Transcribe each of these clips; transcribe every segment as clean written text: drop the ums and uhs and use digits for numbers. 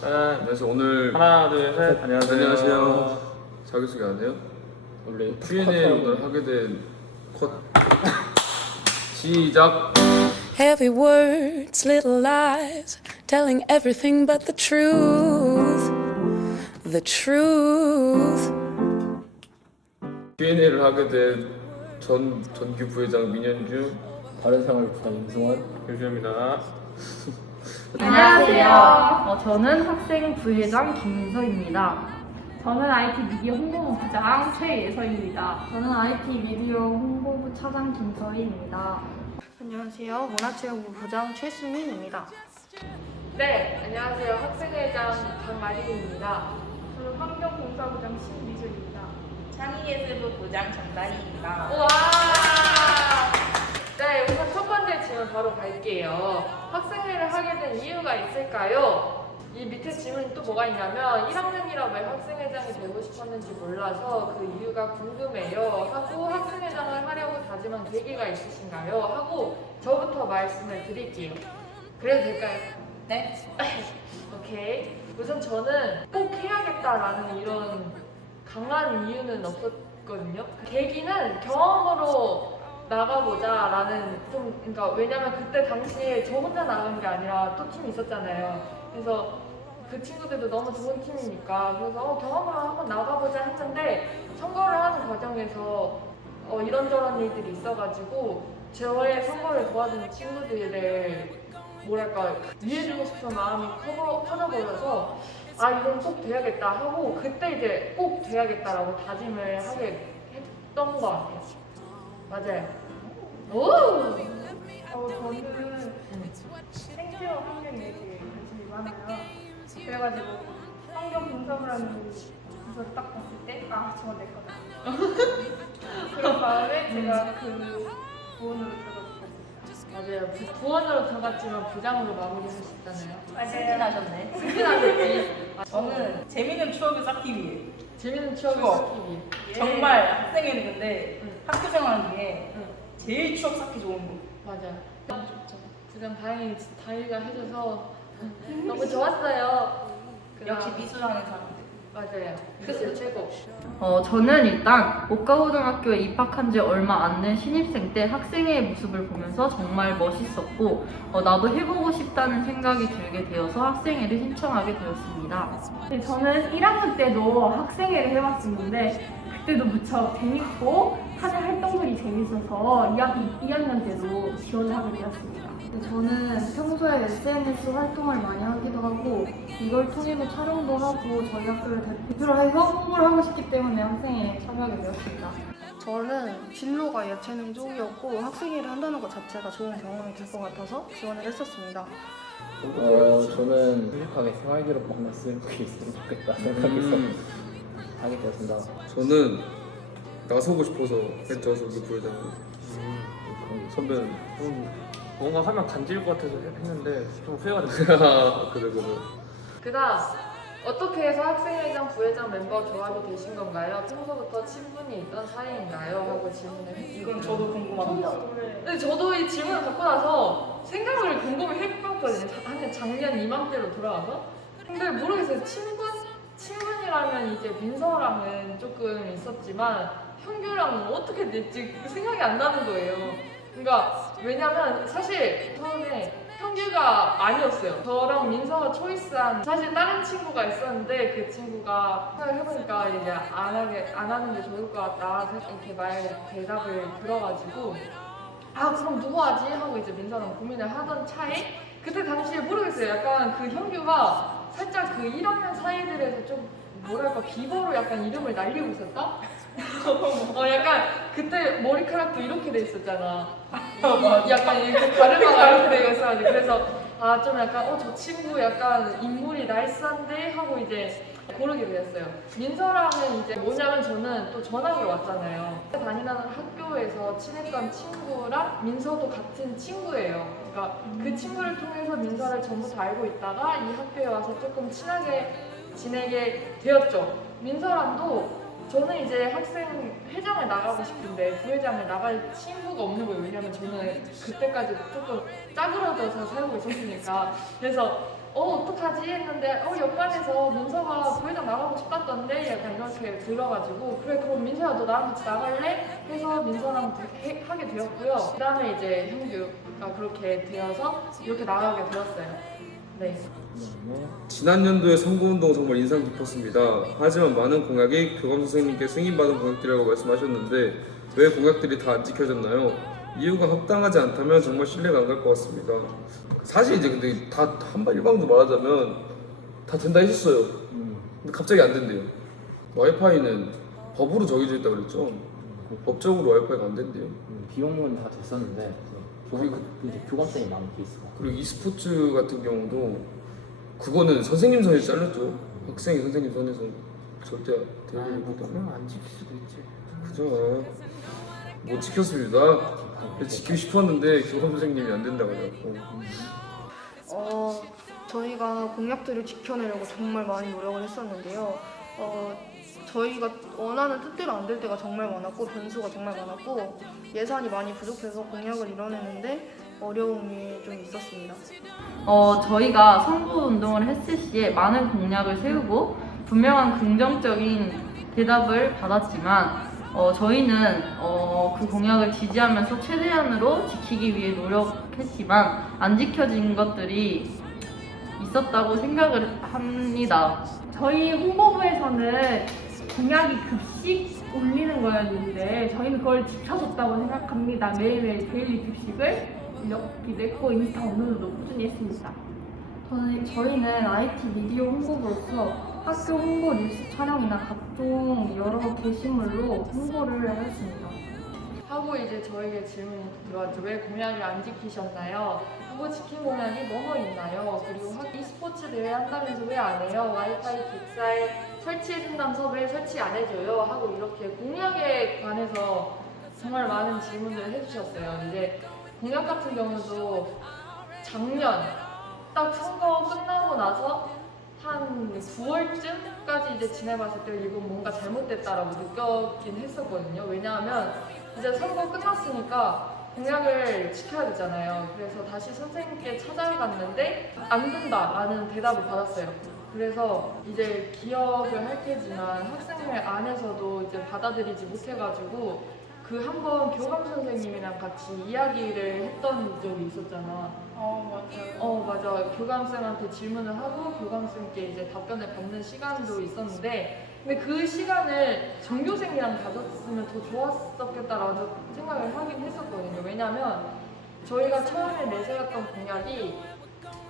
그래서 오늘 하나 둘 셋 안녕하세요. 자기소개 안 해요? 원래 Q&A 오늘 하게 된 컷. 시작. Heavy words, little lies, telling everything but the truth. The truth. Q&A를 하게 된 전규 부회장 민현주. 바른생활부터 임승원 교주입니다. 안녕하세요. 저는 학생 부회장 김민서입니다. 저는 IT 미디어 홍보부 부장 최예서입니다. 저는 IT 미디어 홍보부 차장 김서희입니다. 안녕하세요. 문화체육부 부장 최수민입니다. 네, 안녕하세요. 학생회장 박마리입니다. 저는 환경공사부장 신미술입니다. 창의예술부 부장 정다희입니다. 우와! 네, 우선 첫 번째 질문 바로 갈게요. 학생회를 하게 된 이유가 있을까요? 이 밑에 질문이 또 뭐가 있냐면 1학년이라 왜 학생회장이 되고 싶었는지 몰라서 그 이유가 궁금해요 하고 학생회장을 하려고 다짐한 계기가 있으신가요? 하고 저부터 말씀을 드릴게요. 그래도 될까요? 네. 오케이. 우선 저는 꼭 해야겠다라는 이런 강한 이유는 없었거든요. 계기는 경험으로 나가보자라는 그러니까 왜냐면 그때 당시에 저 혼자 나간 게 아니라 또 팀이 있었잖아요. 그래서 그 친구들도 너무 좋은 팀이니까 그래서 경험으로 한번 나가보자 했는데 선거를 하는 과정에서 이런저런 일들이 있어가지고 저의 선거를 도와준 친구들을 뭐랄까 이해해주고 싶은 마음이 커져버려서 아 이건 꼭 돼야겠다 하고 그때 이제 꼭 돼야겠다라고 다짐을 하게 했던 것 같아요. 맞아요. 오! 저는 생태와 환경에 되게 관심이 많아요. 그래가지고 환경공사부라는 부서를 딱 봤을 때 아, 저건 내 거다. 그런 마음에 제가 그 부원으로 들어갔거든요. 맞아요. 부원으로 들어갔지만 부장으로 마무리하셨잖아요. 승진하셨네. 승진하셨지. 저는 재밌는 추억을 쌓기 위해 재밌는 추억을 추억. 쌓기 위해. 정말 학생회는 근데 응. 학교 생활 중에 응. 제일 추억 쌓기 좋은 거. 맞아. 너무 좋죠. 부장 다희가 해줘서 너무 좋았어요. 역시 미술하는 사람들. 맞아요. 미술 최고. 저는 일단 목가고등학교에 입학한 지 얼마 안 된 신입생 때 학생회의 모습을 보면서 정말 멋있었고 나도 해보고 싶다는 생각이 들게 되어서 학생회를 신청하게 되었습니다. 네, 저는 1학년 때도 학생회를 해봤었는데 그때도 무척 재밌고 하는 활동들이 재밌어서 2학년 때도 지원을 하게 되었습니다. 저는 평소에 SNS 활동을 많이 하기도 하고 이걸 통해서 촬영도 하고 저희 학교를 대표로 해서 홍보를 하고 싶기 때문에 학생회에 참여하게 되었습니다. 저는 진로가 예체능 쪽이었고 학생회를 한다는 것 자체가 좋은 경험이 될 것 같아서 지원을 했었습니다. 저는 행복하게 생활기록 만났으면 좋겠다 생각해서 하게 되었습니다. 저는 나서고 싶어서 했죠, 전규 부회장. 선배는 뭔가 하면 간질 것 같아서 했는데 좀 후회가 됐어요. 그래. 그다음 어떻게 해서 학생회장, 부회장 멤버 조합이 되신 건가요? 평소부터 친분이 있던 사이인가요? 하고 질문을 했어요. 이건 저도 궁금합니다. 근데 저도 이 질문을 받고 나서 생각을 곰곰이 해봤거든요. 한 작년 이맘때로 돌아가서. 근데 모르겠어요. 친분이라면 이제 민서랑은 조금 있었지만 현규랑은 어떻게 됐지 생각이 안 나는 거예요. 그러니까 왜냐면 사실 처음에 현규가 아니었어요. 저랑 민서가 초이스한 사실 다른 친구가 있었는데 그 친구가 생각을 해보니까 이제 안 하는 게 좋을 것 같다 이렇게 대답을 들어가지고 아 그럼 누구 하지? 하고 이제 민서랑 고민을 하던 차에 그때 당시에 모르겠어요. 약간 그 현규가 살짝 그 1학년 사이들에서 좀 뭐랄까 비버로 약간 이름을 날리고 있었다? 약간 그때 머리카락도 이렇게 돼 있었잖아. 약간 이렇게 가르마가 이렇게 돼 있어가지고 그래서 아 좀 약간 저 친구 약간 인물이 날쌘데 하고 이제 고르게 되었어요. 민서랑은 이제 뭐냐면 저는 또 전학을 왔잖아요. 다니는 학교에서 친했던 친구랑 민서도 같은 친구예요. 그러니까 그 친구를 통해서 민서를 전부터 알고 있다가 이 학교에 와서 조금 친하게 지내게 되었죠. 민서랑도 저는 이제 학생 회장을 나가고 싶은데 부회장을 나갈 친구가 없는 거예요. 왜냐면 저는 그때까지 조금 짜그러져서 살고 있었으니까. 그래서 어떡하지 했는데 옆반에서 민서가 부회장 나가고 싶다던데 약간 이렇게 들어가지고 그래 그럼 민서야 너 나랑 같이 나갈래? 해서 민서랑 하게 되었고요. 그 다음에 이제 형규가 그렇게 되어서 이렇게 나가게 되었어요. 네. 지난 연도의 선거운동 정말 인상 깊었습니다. 하지만 많은 공약이 교감 선생님께 승인받은 공약들이라고 말씀하셨는데 왜 공약들이 다 안 지켜졌나요? 이유가 합당하지 않다면 정말 신뢰가 안 갈 것 같습니다. 사실 이제 근데 다 한발 일방으로 말하자면 다 된다 했었어요. 근데 갑자기 안 된대요. 와이파이는 법으로 정해져 있다고 그랬죠? 법적으로 와이파이가 안 된대요. 비용은 다 됐었는데 그리고 이제 교감생이 남은 케이스가. 그리고 e스포츠 같은 경우도 그거는 선생님 선에서 잘렸죠. 학생이 선생님 선에서 절대 되는 뭐 거기 때문에. 그러면 안 지킬 수도 있지. 그죠. 못 지켰습니다. 지키고 싶었는데 교감 선생님이 안 된다고 해갖고. 저희가 공약들을 지켜내려고 정말 많이 노력을 했었는데요. 저희가 원하는 뜻대로 안 될 때가 정말 많았고 변수가 정말 많았고 예산이 많이 부족해서 공약을 이뤄내는데 어려움이 좀 있었습니다. 저희가 선거운동을 했을 시에 많은 공약을 세우고 분명한 긍정적인 대답을 받았지만 저희는 그 공약을 지지하면서 최대한으로 지키기 위해 노력했지만 안 지켜진 것들이 있었다고 생각을 합니다. 저희 홍보부에서는 공약이 급식 올리는 거였는데 저희는 그걸 지켜줬다고 생각합니다. 매일매일 데일리 급식을 이렇게 냈고 인스타 업로드도 꾸준히 했습니다. 저희는 IT 미디어 홍보부로서 학교 홍보 뉴스 촬영이나 각종 여러 게시물로 홍보를 했습니다. 하고 이제 저에게 질문이 들어왔죠. 왜 공약을 안 지키셨나요? 그거 지킨 공약이 뭐뭐 있나요? 그리고 e스포츠 대회 한다면서 왜 안 해요? 와이파이 기사에 설치해준다면서 왜 설치 안 해줘요? 하고 이렇게 공약에 관해서 정말 많은 질문들을 해주셨어요. 이제 공약 같은 경우도 작년 딱 선거 끝나고 나서 한 9월쯤까지 이제 지내봤을 때 이건 뭔가 잘못됐다라고 느꼈긴 했었거든요. 왜냐하면 이제 선거 끝났으니까 공약을 지켜야 되잖아요. 그래서 다시 선생님께 찾아갔는데 안 된다라는 대답을 받았어요. 그래서 이제 기억을 할 테지만 학생회 안에서도 이제 받아들이지 못해가지고 그 한 번 교감 선생님이랑 같이 이야기를 했던 적이 있었잖아. 맞아요. 맞아. 교감쌤한테 질문을 하고 교감쌤께 이제 답변을 받는 시간도 있었는데 근데 그 시간을 전교생이랑 가졌으면 더 좋았었겠다라는 생각을 하긴 했었거든요. 왜냐면 저희가 처음에 내세웠던 공약이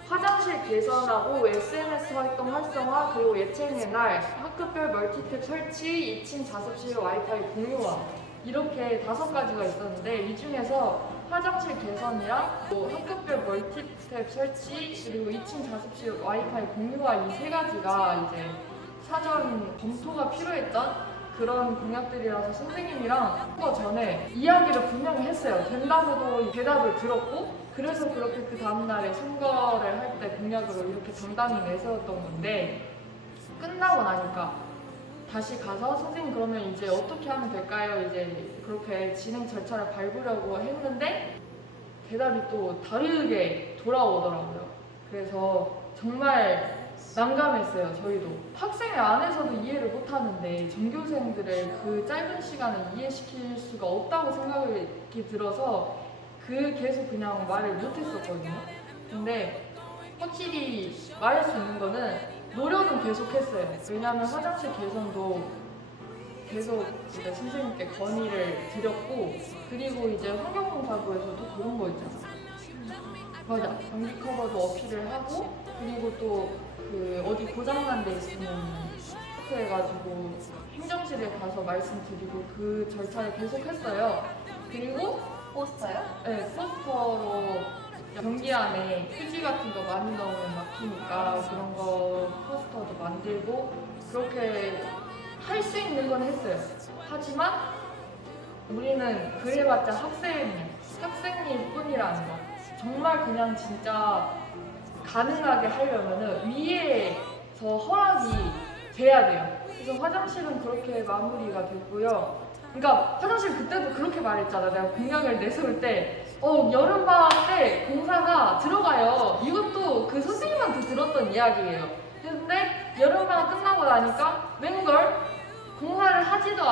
화장실 개선하고 SNS 활동 활성화 그리고 예체능의 날, 학급별 멀티탭 설치, 2층 자습실 와이파이 공유화 이렇게 5가지가 있었는데 이 중에서 화장실 개선이랑 또 학급별 멀티탭 설치 그리고 2층 자습실 와이파이 공유화 이 3가지가 이제 사전 검토가 필요했던 그런 공약들이라서 선생님이랑 선거 전에 이야기를 분명히 했어요. 된다고도 대답을 들었고 그래서 그렇게 그 다음날에 선거를 할 때 공약으로 이렇게 당당히 내세웠던 건데 끝나고 나니까 다시 가서 선생님 그러면 이제 어떻게 하면 될까요? 이제 그렇게 진행 절차를 밟으려고 했는데 대답이 또 다르게 돌아오더라고요. 그래서 정말 난감했어요. 저희도 학생회 안에서도 이해를 못하는데 전교생들을 그 짧은 시간에 이해시킬 수가 없다고 생각이 들어서 계속 그냥 말을 못했었거든요. 근데 확실히 말할 수 있는 거는 노력은 계속했어요. 왜냐하면 화장실 개선도 계속 이제 선생님께 건의를 드렸고 그리고 이제 환경공사부에서도 그런 거 있잖아. 맞아. 전기 커버도 어필을 하고 그리고 또 그 어디 고장난 데 있으면 해가지고 행정실에 가서 말씀드리고 그 절차를 계속했어요. 그리고 포스터요? 네, 포스터로 경기 안에 휴지 같은 거 많이 넣으면 막히니까 그런 거 포스터도 만들고 그렇게 할 수 있는 건 했어요. 하지만 우리는 그래봤자 학생일 뿐이라는 거. 정말 그냥 진짜 가능하게 하려면은 위에서 허락이 돼야 돼요. 그래서 화장실은 그렇게 마무리가 됐고요. 그러니까 화장실 그때도 그렇게 말했잖아. 내가 공약을 내세울 때 여름방학 때 공사가 들어가요. 이것도 그 선생님한테 들었던 이야기예요. 근데 여름방학 끝나고 나니까 웬걸 공사를 하지도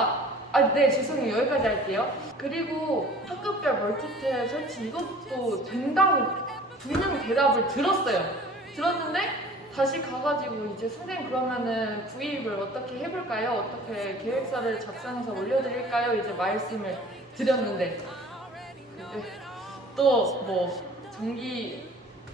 네, 죄송해요. 여기까지 할게요. 그리고 학급별 멀티탭 설치 이것도 된다고 분명히 대답을 들었어요. 들었는데 다시 가가지고 이제 선생님 그러면은 구입을 어떻게 해볼까요? 어떻게 계획서를 작성해서 올려드릴까요? 이제 말씀을 드렸는데 또 뭐 전기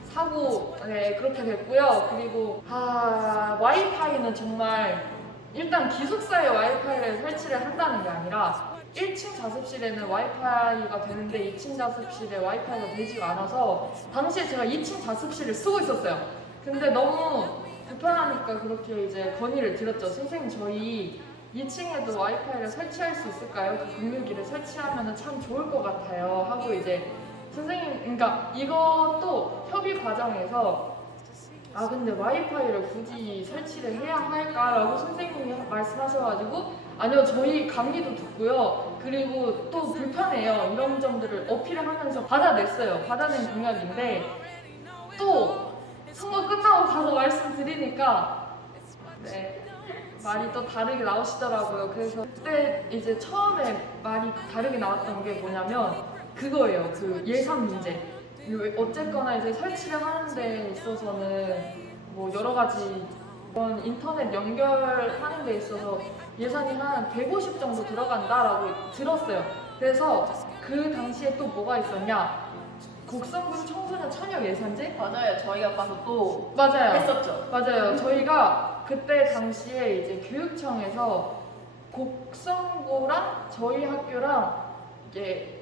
사고 그렇게 됐고요. 그리고 와이파이는 정말 일단 기숙사에 와이파이를 설치를 한다는 게 아니라 1층 자습실에는 와이파이가 되는데 2층 자습실에 와이파이가 되지가 않아서 당시에 제가 2층 자습실을 쓰고 있었어요. 근데 너무 불편하니까 그렇게 이제 건의를 드렸죠. 선생님 저희 2층에도 와이파이를 설치할 수 있을까요? 그 공유기를 설치하면 참 좋을 것 같아요. 하고 이제 선생님, 그러니까 이것도 협의 과정에서 근데 와이파이를 굳이 설치를 해야 할까라고 선생님이 말씀하셔가지고 아니요 저희 강의도 듣고요 그리고 또 불편해요 이런 점들을 어필을 하면서 받아냈어요. 받아낸 공약인데 또 선거 끝나고 가서 말씀드리니까 말이 또 다르게 나오시더라고요. 그래서 그때 이제 처음에 말이 다르게 나왔던 게 뭐냐면 그거예요. 그 예산 문제. 어쨌거나 이제 설치를 하는 데 있어서는 뭐 여러 가지 그런 인터넷 연결하는 데 있어서 예산이 한 150 정도 들어간다라고 들었어요. 그래서 그 당시에 또 뭐가 있었냐? 곡성군 청소년 참여 예산제? 맞아요. 저희가 가서 또 맞아요. 했었죠. 맞아요. 저희가 그때 당시에 이제 교육청에서 곡성고랑 저희 학교랑 이게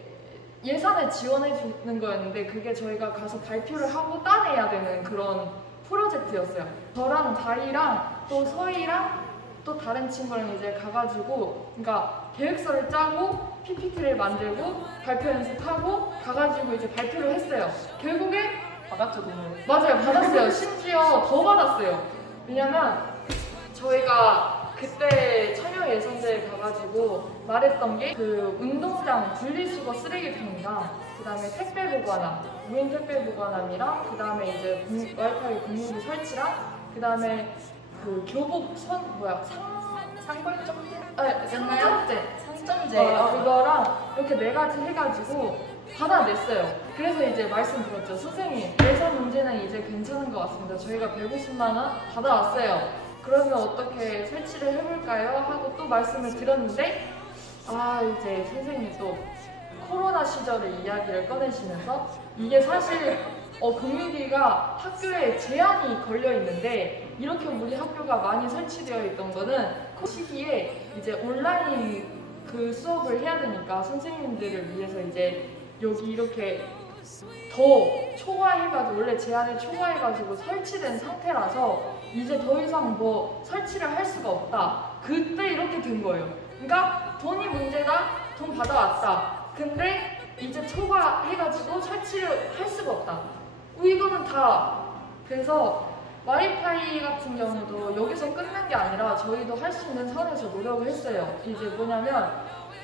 예산을 지원해 주는 거였는데 그게 저희가 가서 발표를 하고 따내야 되는 그런 프로젝트였어요. 저랑 다이랑 또 서희랑 또 다른 친구랑 이제 가가지고 그러니까 계획서를 짜고 PPT를 만들고 발표 연습하고 가가지고 이제 발표를 했어요. 결국에 받았죠 돈을. 맞아요. 받았어요. 심지어 더 받았어요. 왜냐면 저희가 그때 참여 예산제에 가가지고 말했던 게 그 운동장 분리수거 쓰레기통이랑 그 다음에 택배 보관함, 무인 택배 보관함이랑 그 다음에 이제 와이파이 공유기 설치랑 그 다음에 그 교복 상점제 그거랑 이렇게 4가지 해가지고 받아냈어요. 그래서 이제 말씀드렸죠. 선생님 예산 문제는 이제 괜찮은 것 같습니다. 저희가 150만 원 받아왔어요. 그러면 어떻게 설치를 해볼까요? 하고 또 말씀을 드렸는데 이제 선생님이 또 코로나 시절의 이야기를 꺼내시면서 이게 사실 공유기가 학교에 제한이 걸려 있는데 이렇게 우리 학교가 많이 설치되어 있던 거는 그 시기에 이제 온라인 그 수업을 해야 되니까 선생님들을 위해서 이제 여기 이렇게 더 초과해가지고 원래 제한을 초과해가지고 설치된 상태라서 이제 더 이상 뭐 설치를 할 수가 없다. 그때 이렇게 된 거예요. 그러니까 돈이 문제다. 돈 받아왔다. 근데 이제 초과해가지고 설치를 할 수가 없다. 이거는 다 그래서 와이파이 같은 경우도 여기서 끝난 게 아니라 저희도 할 수 있는 선에서 노력을 했어요. 이제 뭐냐면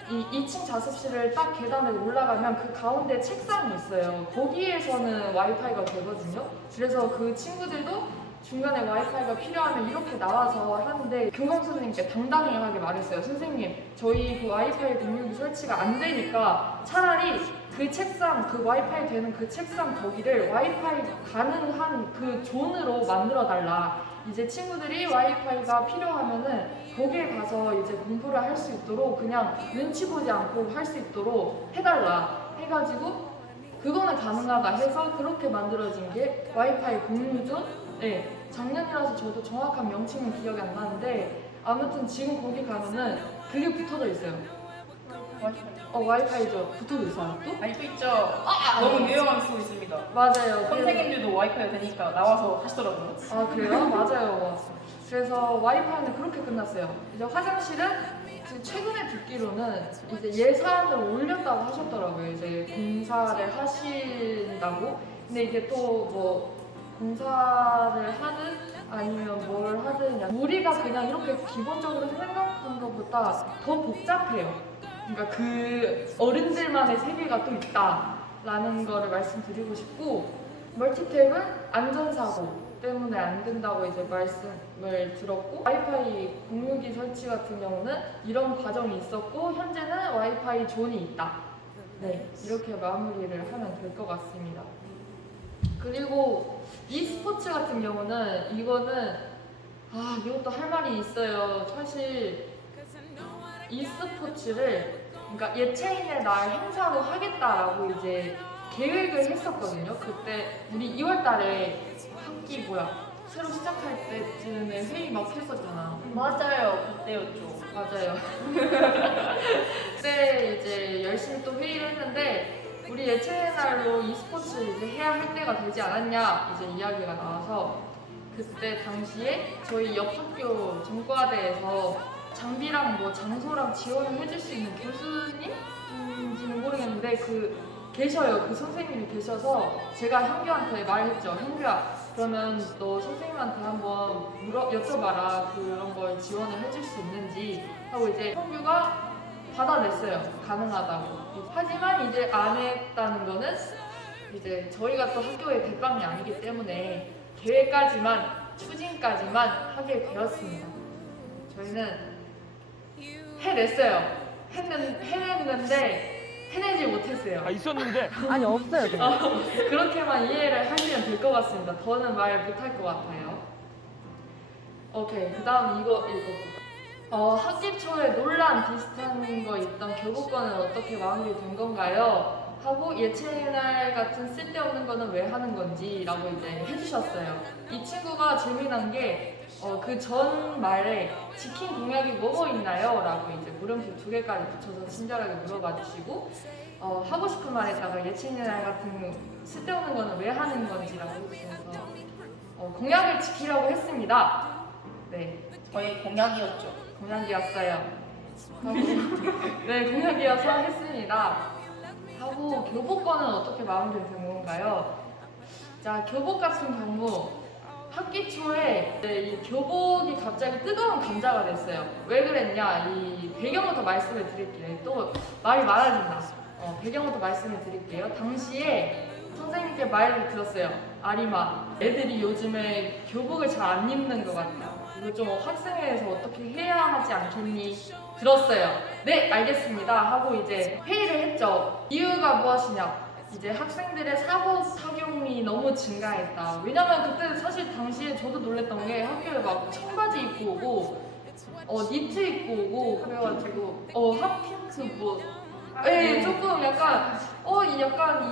이 2층 자습실을 딱 계단에 올라가면 그 가운데 책상이 있어요. 거기에서는 와이파이가 되거든요. 그래서 그 친구들도 중간에 와이파이가 필요하면 이렇게 나와서 하는데 교감 선생님께 당당하게 말했어요. 선생님, 저희 그 와이파이 공유기 설치가 안 되니까 차라리 그 책상, 그 와이파이 되는 그 책상 거기를 와이파이 가능한 그 존으로 만들어 달라. 이제 친구들이 와이파이가 필요하면은 거기에 가서 이제 공부를 할 수 있도록 그냥 눈치 보지 않고 할 수 있도록 해달라 해가지고 그거는 가능하다 해서 그렇게 만들어진 게 와이파이 공유존? 네, 작년이라서 저도 정확한 명칭은 기억이 안 나는데 아무튼 지금 거기 가면은 그게 붙어져 있어요. 와이파이죠. 붙어져 있어요. 또? 알고 있죠. 너무 유용하게 쓰고 있습니다. 맞아요. 선생님들도 와이파이가 되니까 나와서 하시더라고요. 그래요? 맞아요. 그래서 와이파이는 그렇게 끝났어요. 이제 화장실은 최근에 듣기로는 이제 예산을 올렸다고 하셨더라고요. 이제 공사를 하신다고. 근데 이게 또 뭐 공사를 하든 아니면 뭘 하든 우리가 그냥 이렇게 기본적으로 생각하는 것보다 더 복잡해요. 그러니까 그 어른들만의 세계가 또 있다 라는 거를 말씀드리고 싶고, 멀티탭은 안전사고 때문에 안 된다고 이제 말씀을 들었고, 와이파이 공유기 설치 같은 경우는 이런 과정이 있었고 현재는 와이파이 존이 있다. 네, 이렇게 마무리를 하면 될 것 같습니다. 그리고 e스포츠 같은 경우는 이거는 이것도 할 말이 있어요. 사실 e스포츠를 그러니까 예체인의 날 행사로 하겠다라고 이제 계획을 했었거든요. 그때 우리 2월달에 학기 새로 시작할 때쯤에 회의 막 했었잖아. 맞아요. 그때였죠. 맞아요. 그때 이제 열심히 또 회의를 했는데 우리 예체의 날로 e스포츠 이제 해야 할 때가 되지 않았냐 이제 이야기가 나와서, 그때 당시에 저희 옆 학교 전과대에서 장비랑 뭐 장소랑 지원을 해줄 수 있는 교수님인지는 모르겠는데 계셔요. 그 선생님이 계셔서 제가 현규한테 말했죠. 현규야, 그러면 너 선생님한테 한번 여쭤봐라. 그런 걸 지원을 해줄 수 있는지 하고 이제 현규가 받아냈어요. 가능하다고. 하지만 이제 안 했다는 거는 이제 저희가 또 학교의 대빵이 아니기 때문에 계획까지만, 추진까지만 하게 되었습니다. 저희는 해냈어요. 해냈는데 해내지 못했어요. 있었는데. 아니 없어요. 그냥. 그렇게만 이해를 하시면 될 것 같습니다. 더는 말 못할 것 같아요. 오케이, 그 다음 이거 읽어볼게요. 학기 초에 논란 비슷한 거 있던 교부권은 어떻게 마무리된 건가요? 하고 예체날 같은 쓸데없는 거는 왜 하는 건지 라고 이제 해주셨어요. 이 친구가 재미난 게 그 전 말에 지킨 공약이 뭐뭐 있나요? 라고 이제 물음표 2개까지 붙여서 친절하게 물어봐 주시고, 하고 싶은 말에다가 예체날 같은 쓸데없는 거는 왜 하는 건지라고 해주셔서 공약을 지키려고 했습니다. 네, 저희 공약이었죠. 공약이었어요. 네, 공약이어서 했습니다. 하고 교복권은 어떻게 마무리된 건가요? 자, 교복 같은 경우 학기 초에 이 교복이 갑자기 뜨거운 감자가 됐어요. 왜 그랬냐? 이 배경부터 말씀을 드릴게요. 또 말이 많아진다. 배경부터 말씀을 드릴게요. 당시에 선생님께 말을 들었어요. 아리마, 애들이 요즘에 교복을 잘 안 입는 것 같다. 이거 좀 학생회에서 어떻게 해야 하지 않겠니? 들었어요. 네, 알겠습니다. 하고 이제 회의를 했죠. 이유가 무엇이냐? 이제 학생들의 사복 착용이 너무 증가했다. 왜냐면 그때 사실 당시에 저도 놀랬던 게 학교에 막 청바지 입고 오고 니트 입고 오고 그래가지고 핫핑크 네, 조금 약간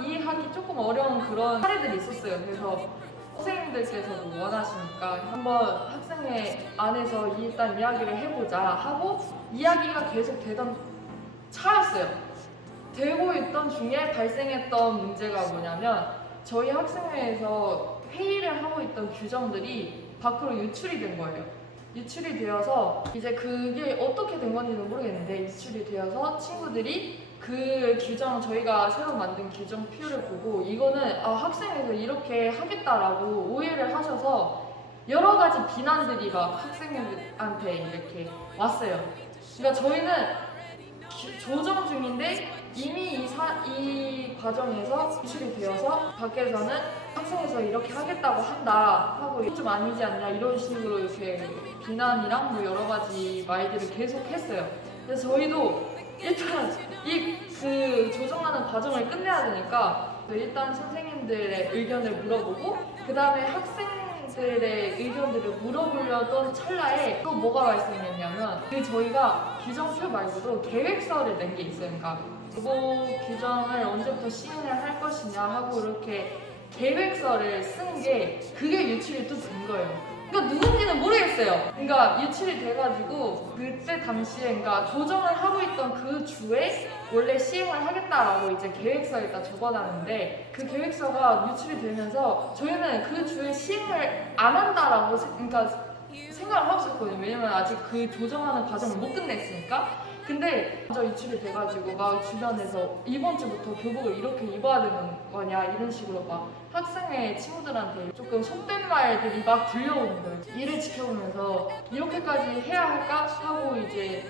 이해하기 조금 어려운 그런 사례들이 있었어요. 그래서 선생님들께서도 원하시니까 한번 학생회 안에서 일단 이야기를 해보자 하고 이야기가 계속 되던 차였어요. 되고 있던 중에 발생했던 문제가 뭐냐면 저희 학생회에서 회의를 하고 있던 규정들이 밖으로 유출이 된 거예요. 유출이 되어서 이제 그게 어떻게 된 건지는 모르겠는데 유출이 되어서 친구들이 그 규정, 저희가 새로 만든 규정표를 보고 이거는 학생회에서 이렇게 하겠다라고 오해를 하셔서 여러 가지 비난들이 막 학생들한테 이렇게 왔어요. 그러니까 저희는 조정 중인데 이미 이 과정에서 유출이 되어서 밖에서는 학생에서 이렇게 하겠다고 한다 하고 좀 아니지 않냐 이런 식으로 이렇게 비난이랑 뭐 여러 가지 말들을 계속 했어요. 그래서 저희도 일단 그 조정하는 과정을 끝내야 되니까 일단 선생님들의 의견을 물어보고 그 다음에 학생들의 의견들을 물어보려던 찰나에 또 뭐가 발생했냐면 저희가 규정표 말고도 계획서를 낸 게 있어요. 그러니까 교복 규정을 언제부터 시행을 할 것이냐 하고 이렇게 계획서를 쓴 게 그게 유출이 또 된 거예요. 그러니까 누군지는 모르겠어요. 그러니까 유출이 돼가지고 그때 당시에 그러니까 조정을 하고 있던 그 주에 원래 시행을 하겠다라고 이제 계획서에다 적어놨는데 그 계획서가 유출이 되면서 저희는 그 주에 시행을 안 한다라고 그러니까 생각을 하고 있었거든요. 왜냐면 아직 그 조정하는 과정을 못 끝냈으니까. 근데 먼저 유출이 돼가지고 막 주변에서 이번 주부터 교복을 이렇게 입어야 되는 거냐 이런 식으로 막 학생회 친구들한테 조금 속된 말들이 막 들려오는 거예요. 이를 지켜보면서 이렇게까지 해야 할까 하고 이제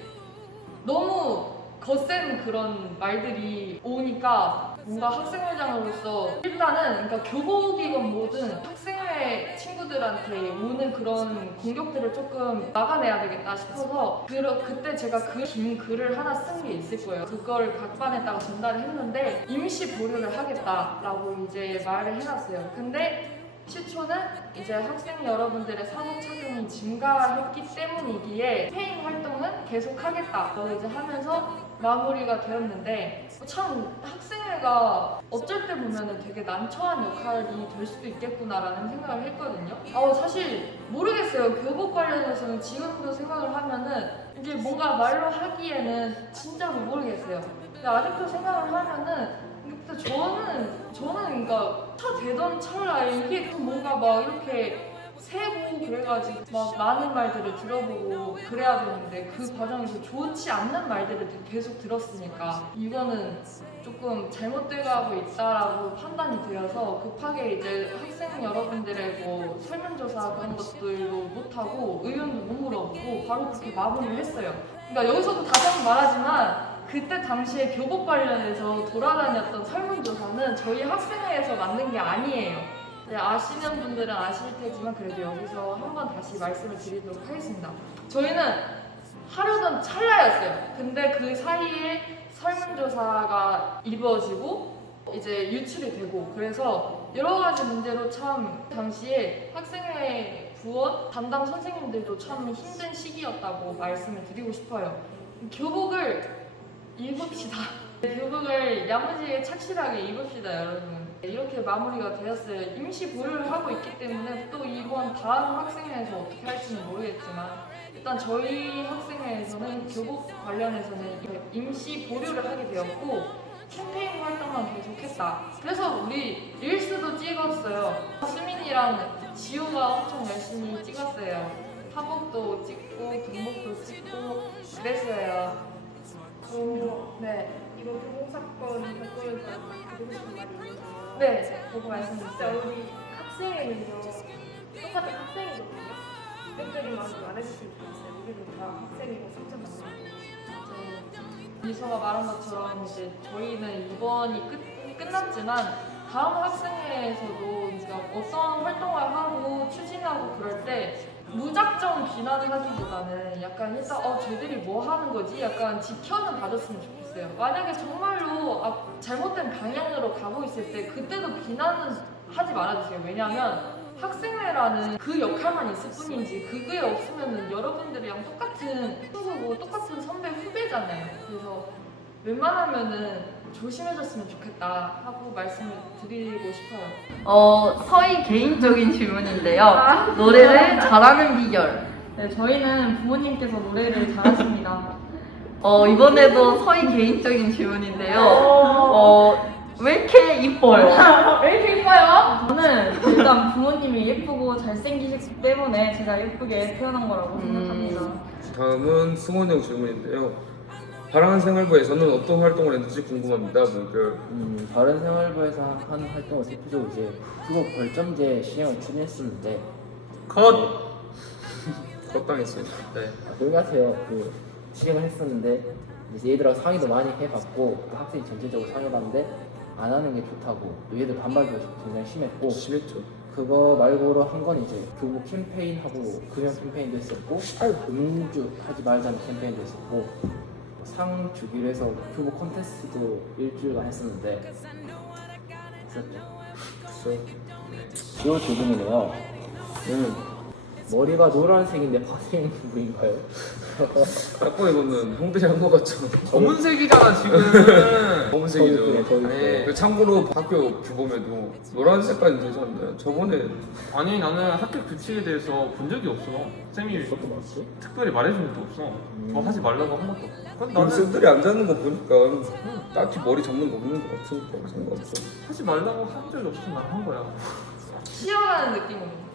너무 거센 그런 말들이 오니까 뭔가 학생회장으로서 일단은 그러니까 교복이건 뭐든 학생회 친구들한테 오는 그런 공격들을 조금 막아내야 되겠다 싶어서 그때 제가 긴 글을 하나 쓴 게 있을 거예요. 그걸 각 반에다가 전달을 했는데 임시 보류를 하겠다라고 이제 말을 해놨어요. 근데 시초는 이제 학생 여러분들의 사복 착용이 증가했기 때문이기에 캠페인 활동은 계속하겠다라고 이제 하면서 마무리가 되었는데 참 학생회가 어쩔 때 보면은 되게 난처한 역할이 될 수도 있겠구나라는 생각을 했거든요. 사실 모르겠어요. 교복 관련해서는 지금도 생각을 하면은 이게 뭔가 말로 하기에는 진짜로 모르겠어요. 근데 아직도 생각을 하면은 근데 저는 그러니까 차 되던 찰나에 이게 뭔가 막 이렇게 세고 그래가지고 막 많은 말들을 들어보고 그래야 되는데 그 과정에서 좋지 않는 말들을 계속 들었으니까 이거는 조금 잘못돼가고 있다라고 판단이 되어서 급하게 이제 학생 여러분들의 뭐 설문조사 그런 것들도 못하고 의견도 못 물어보고 바로 그렇게 마무리를 했어요. 그러니까 여기서도 다시 한번 말하지만 그때 당시에 교복 관련해서 돌아다녔던 설문조사는 저희 학생회에서 만든 게 아니에요. 네, 아시는 분들은 아실 테지만 그래도 여기서 한번 다시 말씀을 드리도록 하겠습니다. 저희는 하려던 찰나였어요. 근데 그 사이에 설문조사가 이루어지고 이제 유출이 되고 그래서 여러 가지 문제로 참 당시에 학생회 부원 담당 선생님들도 참 힘든 시기였다고 말씀을 드리고 싶어요. 교복을 입읍시다. 교복을 야무지게 착실하게 입읍시다, 여러분. 이렇게 마무리가 되었어요. 임시 보류를 하고 있기 때문에 또 이번 다음 학생회에서 어떻게 할지는 모르겠지만 일단 저희 학생회에서는 교복 관련해서는 임시 보류를 하게 되었고 캠페인 활동만 계속했다. 그래서 우리 릴스도 찍었어요. 수민이랑 지호가 엄청 열심히 찍었어요. 사복도 찍고 등목도 찍고 그랬어요. 네, 이거 교복 사건 겪으면서 드리고 싶은 말이 있는데요. 네, 보고 진짜 말씀드렸어요. 우리 학생회는요, 똑같은 학생이거든요. 학생들이 말해주시면 좋겠어요. 우리도 다 학생이고 상처받는 미소가 말한 것처럼 이제 저희는 이번이 끝났지만 다음 학생회에서도 이제 어떤 활동을 하고 추진하고 그럴 때 무작정 비난을 하기보다는 약간 일단 쟤들이 뭐 하는 거지? 약간 지켜는 봐줬으면 좋겠어요. 만약에 정말로 잘못된 방향으로 가고 있을 때 그때도 비난은 하지 말아주세요. 왜냐하면 학생회라는 그 역할만 있을 뿐이지 그게 없으면 여러분들이랑 똑같은 친구고 똑같은 선배 후배잖아요. 그래서 웬만하면은 조심해줬으면 좋겠다 하고 말씀을 드리고 싶어요. 서희 개인적인 질문인데요. 노래를 잘하는 비결. 네, 저희는 부모님께서 노래를 잘하십니다. 이번에도 서희 개인적인 질문인데요. 왜 이렇게 이뻐요? 왜 이렇게 이뻐요? 저는 일단 부모님이 예쁘고 잘생기셨기 때문에 제가 예쁘게 태어난 거라고 생각합니다. 다음은 승원이 형 질문인데요. 바람한 생활부에서는 어떤 활동을 했는지 궁금합니다. 문별. 다른 생활부에서 하는 활동을 대표적으로 이제 교복 벌점제 시행을 추진했었는데 컷! 컷당했습니다. 네. 조용히 하세요. 그 시행을 했었는데 이제 얘들하고 상의도 많이 해봤고 또 학생이 전체적으로 상의해봤는데 안 하는 게 좋다고 또 얘들 반발도 굉장히 심했고 심했죠. 그거 말고로 한 건 이제 교복 캠페인하고 금연 캠페인도 했었고 음주 하지 말자는 캠페인도 했었고 상 주기로 해서 교복 콘테스트도 일주일간 했었는데 했었죠. 이 질문이네요. 머리가 노란색인데 파생 부분인가요? 딱 이거는 형들이 한 거 같죠? 검은색이잖아 지금. 검은색이죠. 네. 참고로 학교 규범에도 노란색까지 되지 않나요? 저번에 아니 나는 학교 규칙에 대해서 본 적이 없어. 쌤이 그것도 맞지? 특별히 말해준 것도 없어. 더 하지 말라고 한 것도 없고. 근데 나는 나는 쌤들이 안 자는 거 보니까 딱히 머리 잡는 거 없는 거 같으니까 상관없어. 하지 말라고 한 적이 없어서 난 한 거야. 시험하는 느낌으로.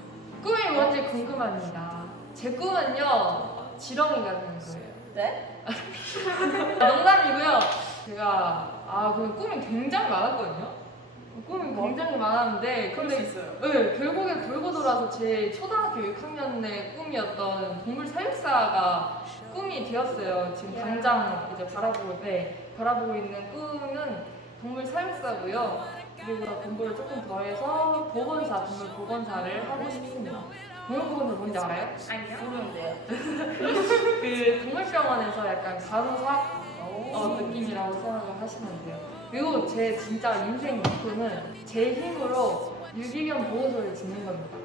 꿈이 뭔지 궁금합니다. 제 꿈은요, 지렁이가 되는 거예요. 네? 농담이고요. 제가 그 꿈이 굉장히 많았거든요. 꿈이 굉장히 많았는데 근데 네, 결국에 돌고 돌아서 제 초등학교 6학년의 꿈이었던 동물 사육사가 꿈이 되었어요. 지금 당장 이제 바라보고 있는 꿈은 동물 사육사고요. 그리고 공부를 조금 더 해서 동물 보건사를 하고 싶습니다. 동물 보건사 뭔지 알아요? 아니요. 모르면 돼요. 그 동물병원에서 약간 간호사 느낌이라고 생각을 하시면 돼요. 그리고 제 진짜 인생 목표는 제 힘으로 유기견 보호소를 짓는 겁니다.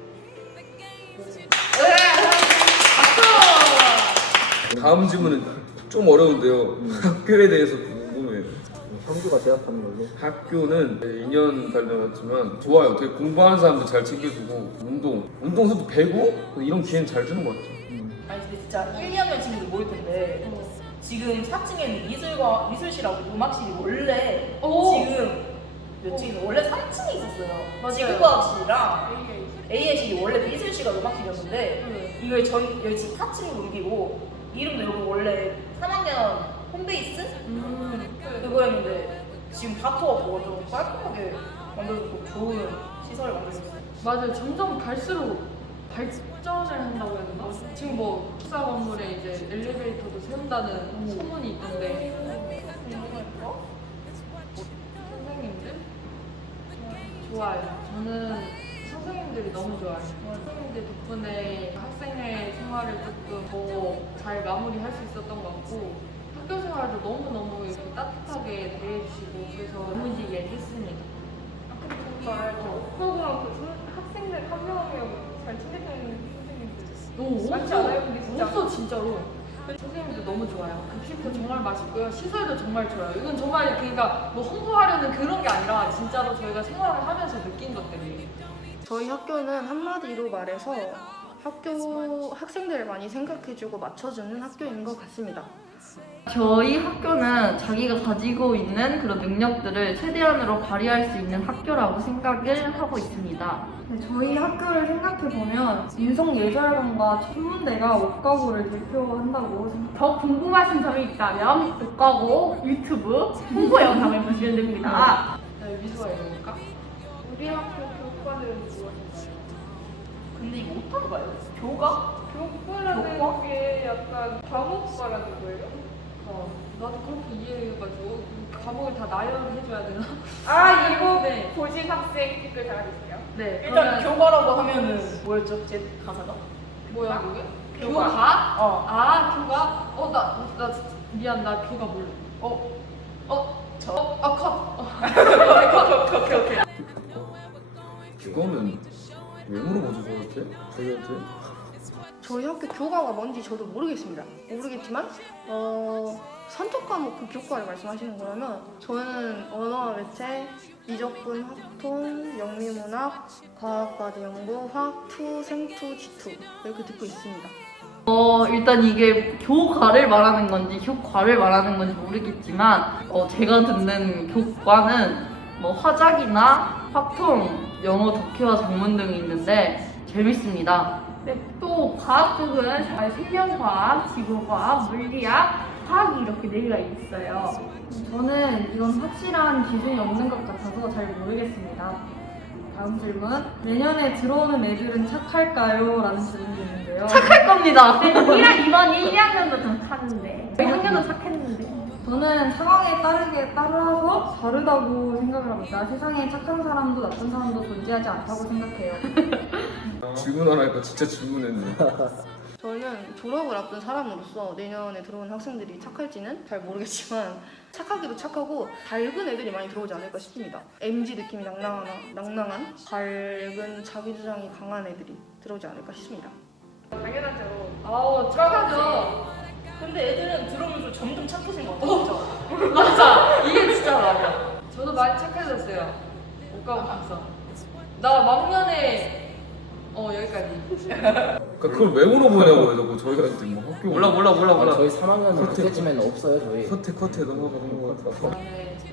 다음 질문은 좀 어려운데요. 학교에 대해서 궁금해요. 성규가 대답하는 걸로. 학교는 2년 다녀왔지만 좋아요. 되게 공부하는 사람도 잘 챙겨주고 운동선수 배구 이런 기회는 잘 주는 것 같아요. 아니 근데 진짜 1, 2학년 친구들 모일 텐데 지금 4층에는 미술실하고 음악실이 원래 지금 몇 층이죠? 원래 3층에 있었어요. 맞아요. 지구과학실이랑 AA실이 원래 미술실과 음악실이었는데 이걸 여기 지금 4층으로 옮기고 이름도 여기 원래 3학년 홈베이스? 그거였는데 지금 다터갖고 좀 깔끔하게 만들어주고 좋은 시설을 만들었어요. 맞아요. 점점 갈수록 발전을 한다고 해야 되나? 지금 뭐 식사 건물에 이제 엘리베이터도 세운다는 소문이 있던데 선생님들? 좋아요. 저는 선생님들이 너무 좋아요. 선생님들 덕분에 학생의 생활을 조금 더 잘 마무리할 수 있었던 것 같고 학교 생활도 너무너무 이렇게 따뜻하게 대해주시고 그래서 야무지게 했습니다. 학생들 한 명이면 잘 챙겨주는 선생님들. 너무 맞지 않아요? 근데 진짜? 없어 진짜로. 선생님들 너무 좋아요. 급식도 정말 맛있고요. 시설도 정말 좋아요. 이건 정말 그러니까 뭐 홍보하려는 그런 게 아니라 진짜로 저희가 생활을 하면서 느낀 것들이. 저희 학교는 한마디로 말해서 학생들을 많이 생각해주고 맞춰주는 학교인 것 같습니다. 저희 학교는 자기가 가지고 있는 그런 능력들을 최대한으로 발휘할 수 있는 학교라고 생각을 하고 있습니다. 네, 저희 학교를 생각해보면 인성예술학원과 천문대가 옷가구를 대표한다고 생각합니다. 더 궁금하신 점이 있다면 옷가구 유튜브 홍보 영상을 보시면 됩니다. 미소가 이러니까? 우리 학교 교과는 무엇인가요? 근데 이거 어떤 거예요? 교가? 교과라는 게 약간 과목과라는 거예요? 나도 그렇게 이해해가지고 과목을 다 나열해줘야 되나? 아 이거 네. 보신 학생 댓글 달아주세요. 네. 일단 교가라고 하면은 뭐였죠? 제 가사가? 뭐야 그게? 교가. 교가? 어. 아 교가? 나 미안 나 교가 몰라. 오케이. 그거는 왜 물어보죠 저희한테? 저희 학교 교과가 뭔지 저도 모르겠지만 선택 과목 그 교과를 말씀하시는 거라면 저는 언어와 매체, 미적분, 학통, 영미문학, 과학과제 연구, 화투, 생투, 지투 이렇게 듣고 있습니다. 일단 이게 교과를 말하는 건지 교과를 말하는 건지 모르겠지만 제가 듣는 교과는 뭐 화작이나 화통, 영어 독해와 작문 등이 있는데 재밌습니다. 네, 또 과학 쪽은 생명과학, 지구과학, 물리학, 화학이 이렇게 4개가 있어요. 저는 이건 확실한 기준이 없는 것 같아서 잘 모르겠습니다. 다음 질문. 내년에 들어오는 애들은 착할까요? 라는 질문이 있는데요. 착할 겁니다. 이번 1, 2학년도 좀 착한데 저희 학년도 착했는데 저는 상황에 따라서 다르다고 생각을 합니다. 세상에 착한 사람도 나쁜 사람도 존재하지 않다고 생각해요. 질문 하나 할까 진짜 질문했네. 저는 졸업을 앞둔 사람으로서 내년에 들어오는 학생들이 착할지는 잘 모르겠지만 착하기도 착하고 밝은 애들이 많이 들어오지 않을까 싶습니다. MZ 느낌이 낭낭한 밝은 자기주장이 강한 애들이 들어오지 않을까 싶습니다. 당연하죠. 착하죠. 근데 애들은 들어오면서 점점 착해진 것 같아요. 맞아. 이게 진짜 맞아. 저도 많이 착해졌어요. 옷가고 감성. 나 막년에 여기까지. 그러니까 그걸 왜 물어보냐고요 자꾸 저희한테 뭐 학교 몰라. 저희 3학년은 그때쯤에는 없어요 저희. 커트 넘어가는 거 같아.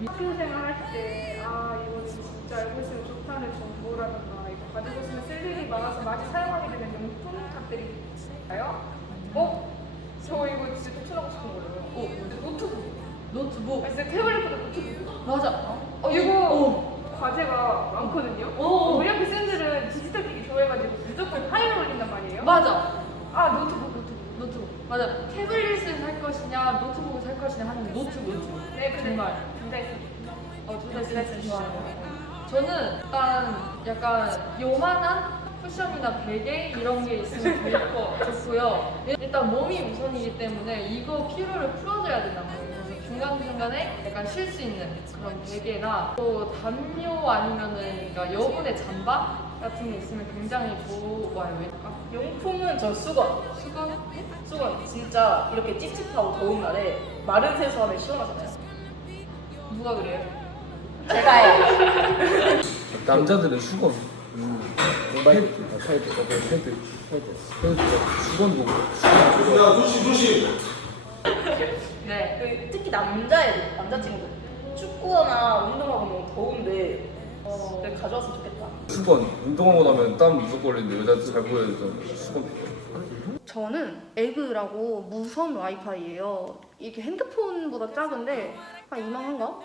학교 생활할 때 이거는 진짜 알고 있으면 좋다는 정보라든가 이거 가지고 있으면 쓸 일이 많아서 많이 사용하게 되는 용품 부탁드릴까요? 저 이거 진짜 추천하고 싶은 거예요. 노트북. 진짜 태블릿보다 노트북. 맞아. 이거 과제가 많거든요. 우리 학교 쌤들은 디지털 되게 좋아해가지고 무조건 파일을 올린단 말이에요. 맞아. 아 노트북. 맞아. 태블릿을 살 것이냐, 노트북을 살 것이냐 하는 노트북. 네, 근데 정말. 둘다 좋아요. 저는 약간 요만한 쿠션이나 베개 이런 게 있으면 좋고요. 일단 몸이 우선이기 때문에 이거 피로를 풀어줘야 된단 말이에요. 그래서 중간중간에 약간 쉴 수 있는 그런 베개나 또 담요 아니면은 그러니까 여분의 잠바 같은 게 있으면 굉장히 좋아요. 용품은 저 수건. 수건. 진짜 이렇게 찝찝하고 더운 날에 마른 세수하면 시원하잖아요. 누가 그래요? 제가요. 남자들은 수건. 모바일 패드. 수건 보고. 네. 특히 남자 친구들 축구나 운동하고 너무 더운데 내가 가져왔으면 좋겠다. 수건. 운동하고 나면 땀 무조건 걸리는데 여자들 잘 보여야 되잖아. 수건 필요. 저는 에그라고 무선 와이파이예요. 이게 핸드폰보다 작은데 한 이만한가?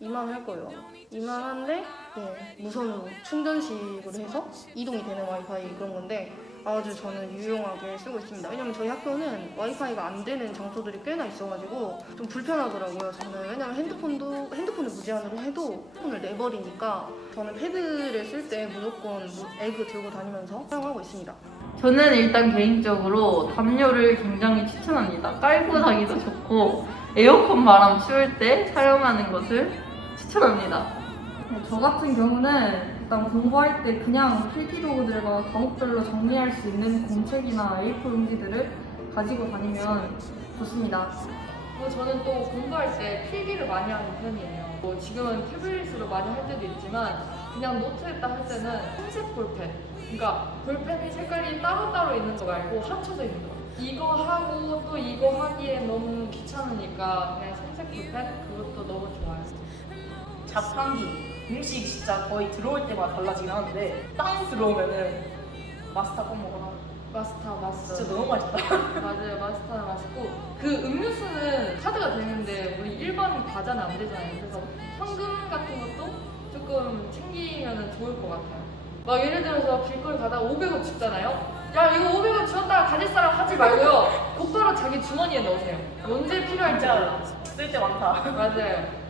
이만할 거예요. 이만한데 네, 무선으로 충전식으로 해서 이동이 되는 와이파이 그런 건데 아주 저는 유용하게 쓰고 있습니다. 왜냐면 저희 학교는 와이파이가 안 되는 장소들이 꽤나 있어가지고 좀 불편하더라고요. 저는 왜냐면 핸드폰을 무제한으로 해도 폰을 내버리니까 저는 패드를 쓸 때 무조건 에그 들고 다니면서 사용하고 있습니다. 저는 일단 개인적으로 담요를 굉장히 추천합니다. 깔고 자기도 좋고 에어컨 바람 추울 때 사용하는 것을 추천합니다. 네, 저 같은 경우는 일단 공부할 때 그냥 필기도구들과 과목별로 정리할 수 있는 공책이나 A4 용지들을 가지고 다니면 좋습니다. 그리고 저는 또 공부할 때 필기를 많이 하는 편이에요. 지금은 태블릿으로 많이 할 때도 있지만 그냥 노트에다 할 때는 흰색 볼펜, 그러니까 볼펜이 색깔이 따로따로 있는 거 말고 합쳐져 있는 거. 이거 하고 또 이거 하기에 너무 귀찮으니까 그냥 흰색 볼펜 그것도 너무 좋아요. 자판기 음식 진짜 거의 들어올 때마다 달라지긴 하는데 땅 들어오면은 마스터 꼭 먹어라. 마스터 진짜 너무 맛있다. 맞아요. 마스터는 맛있고 그 음료수는 카드가 되는데 우리 일반 과자는 안 되잖아요. 그래서 현금 같은 것도 조금 챙기면 좋을 것 같아요. 막 예를 들어서 길거리 가다가 500원 줍잖아요. 야 이거 500원 주었다가 가질 사람 하지 말고요. 곧바로 자기 주머니에 넣으세요. 언제 필요할지 몰라. 쓸 때 많다. 맞아요.